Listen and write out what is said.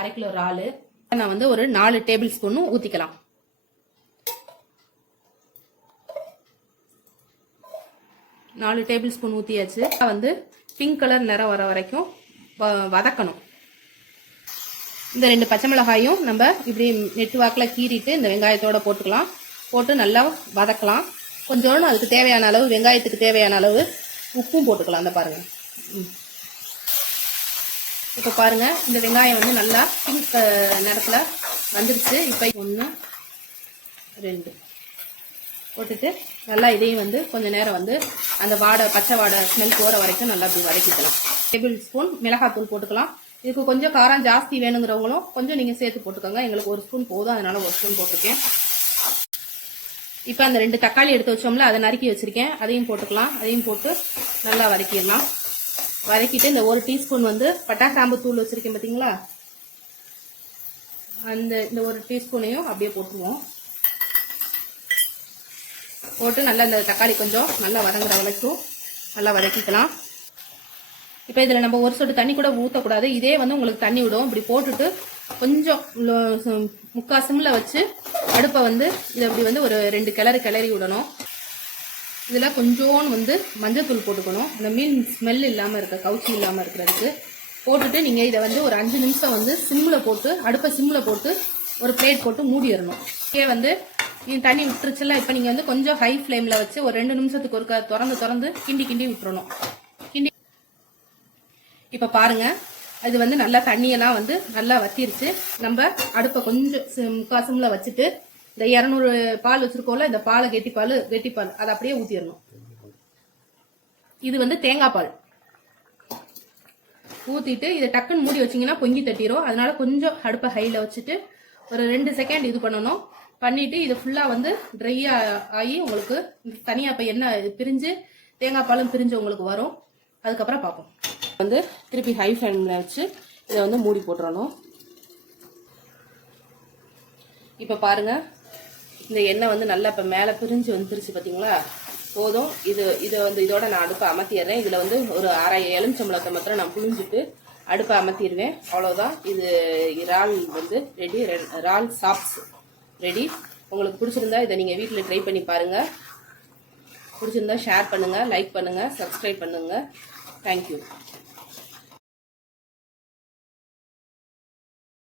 1/2 kilo இறால் நான் வந்து ஒரு 4 டேபிள் ஸ்பூன் ஊற்றிக்கலாம். 4 டேபிள் ஸ்பூன் ஊற்றியாச்சு. வந்து பிங்க் கலர் நிறம் வர வரைக்கும் வதக்கணும். இந்த 2 பச்சை மிளகாயும் நம்ம இப்படி நெட்டு வாக்கில் கீறிட்டு இந்த வெங்காயத்தோட போட்டுக்கலாம். போட்டு நல்லா வதக்கலாம். கொஞ்சோண்டு அதுக்கு தேவையான அளவு, வெங்காயத்துக்கு தேவையான அளவு உப்பும் போட்டுக்கலாம். அந்த பாருங்க. இப்போ பாருங்க, இந்த வெங்காயம் வந்து நல்லா பிங்க் நிறத்தில் வந்துருச்சு. இப்போ 1 2 போட்டுட்டு நல்லா இதையும் வந்து கொஞ்சம் நேரம் வந்து அந்த பச்சை வாடை ஸ்மெல் போகிற வரைக்கும் நல்லா அப்படி வதக்கிக்கலாம். டேபிள் ஸ்பூன் மிளகாத்தூள் போட்டுக்கலாம். இதுக்கு கொஞ்சம் காரம் ஜாஸ்தி வேணுங்கிறவங்களும் கொஞ்சம் நீங்கள் சேர்த்து போட்டுக்கோங்க. எங்களுக்கு 1 ஸ்பூன் போதும், அதனால 1 ஸ்பூன் போட்டிருக்கேன். இப்போ அந்த 2 தக்காளி எடுத்து வச்சோம்ல, அதை நறுக்கி வச்சிருக்கேன், அதையும் போட்டுக்கலாம். அதையும் போட்டு நல்லா வதக்கிடலாம். வதக்கிட்டு இந்த 1 டீஸ்பூன் வந்து பட்டா கிராம்பு தூள் வச்சிருக்கேன் பார்த்தீங்களா, இந்த 1 டீஸ்பூனையும் அப்படியே போட்டுருவோம். போட்டு நல்லா இந்த தக்காளி கொஞ்சம் நல்லா வதங்குற வரைக்கும் நல்லா வதக்கிக்கலாம். இப்போ இதில் நம்ம ஒரு சொட்டு தண்ணி கூட ஊற்றக்கூடாது. இதே வந்து உங்களுக்கு தண்ணி விடும். இப்படி போட்டுட்டு கொஞ்சம் 3/4 சிம்மில் வச்சு அடுப்பை வந்து இதை அப்படி வந்து ஒரு 2 கிளறி விடணும். இதில் கொஞ்சோன்னு வந்து மஞ்சத்தூள் போட்டுக்கணும், இந்த மீன் ஸ்மெல் இல்லாமல் இருக்க, கவுச்சி இல்லாமல் இருக்கிறதுக்கு. போட்டுட்டு நீங்கள் இதை வந்து ஒரு 5 நிமிஷம் வந்து சிம்மில் போட்டு, அடுப்பை சிம்மில் போட்டு ஒரு பிளேட் போட்டு மூடிடணும். இதே வந்து தண்ணி விட்டுருச்சுல, இப்போ நீங்கள் வந்து கொஞ்சம் ஹை ஃப்ளேமில் வச்சு ஒரு 2 நிமிஷத்துக்கு ஒருக்கா திறந்து கிண்டி விட்டுறணும். இப்போ பாருங்க, அது வந்து நல்லா தண்ணியெல்லாம் வந்து நல்லா வத்திருச்சு. நம்ம அடுப்பை கொஞ்சம் 3/4 சிம்மில் வச்சுட்டு இந்த 200 பால் வச்சிருக்கோம்ல, இந்த பாலை கெட்டி பால் அதை அப்படியே ஊற்றிடணும். இது வந்து தேங்காய் பால் ஊற்றிட்டு இதை டக்குன்னு மூடி வச்சிங்கன்னா பொங்கி தட்டிடும். அதனால கொஞ்சம் அடுப்பை ஹையில் வச்சுட்டு ஒரு 2 செகண்ட் இது பண்ணணும். பண்ணிட்டு இது ஃபுல்லாக வந்து ட்ரை ஆகி உங்களுக்கு தனியாக இப்போ எண்ணெய் பிரிஞ்சு தேங்காய் பாலும் பிரிஞ்சு உங்களுக்கு வரும். அதுக்கப்புறம் பார்ப்போம். வந்து திருப்பி ஹை ஃப்ளேமில் வச்சு இதை வந்து மூடி போட்டுறணும். இப்போ பாருங்க, இந்த எண்ணெய் வந்து நல்லா இப்போ மேலே பிரிஞ்சு வந்துருச்சு பார்த்தீங்களா, போதும். இதை வந்து இதோட நான் அடுப்பை அமர்த்திடுறேன். இதில் வந்து ஒரு 1/2 எலுமிச்சம்பழத்தை மாத்திரம் நான் புழிஞ்சிட்டு அடுப்பை அமர்த்திடுவேன். அவ்வளோதான். இது இறால் வந்து ரெடி. இறால் சாப்ஸ் ரெடி. உங்களுக்கு பிடிச்சிருந்தா இதை நீங்கள் வீட்டில் ட்ரை பண்ணி பாருங்கள். பிடிச்சிருந்தா ஷேர் பண்ணுங்கள், லைக் பண்ணுங்கள், சப்ஸ்கிரைப் பண்ணுங்கள். தேங்க்யூ.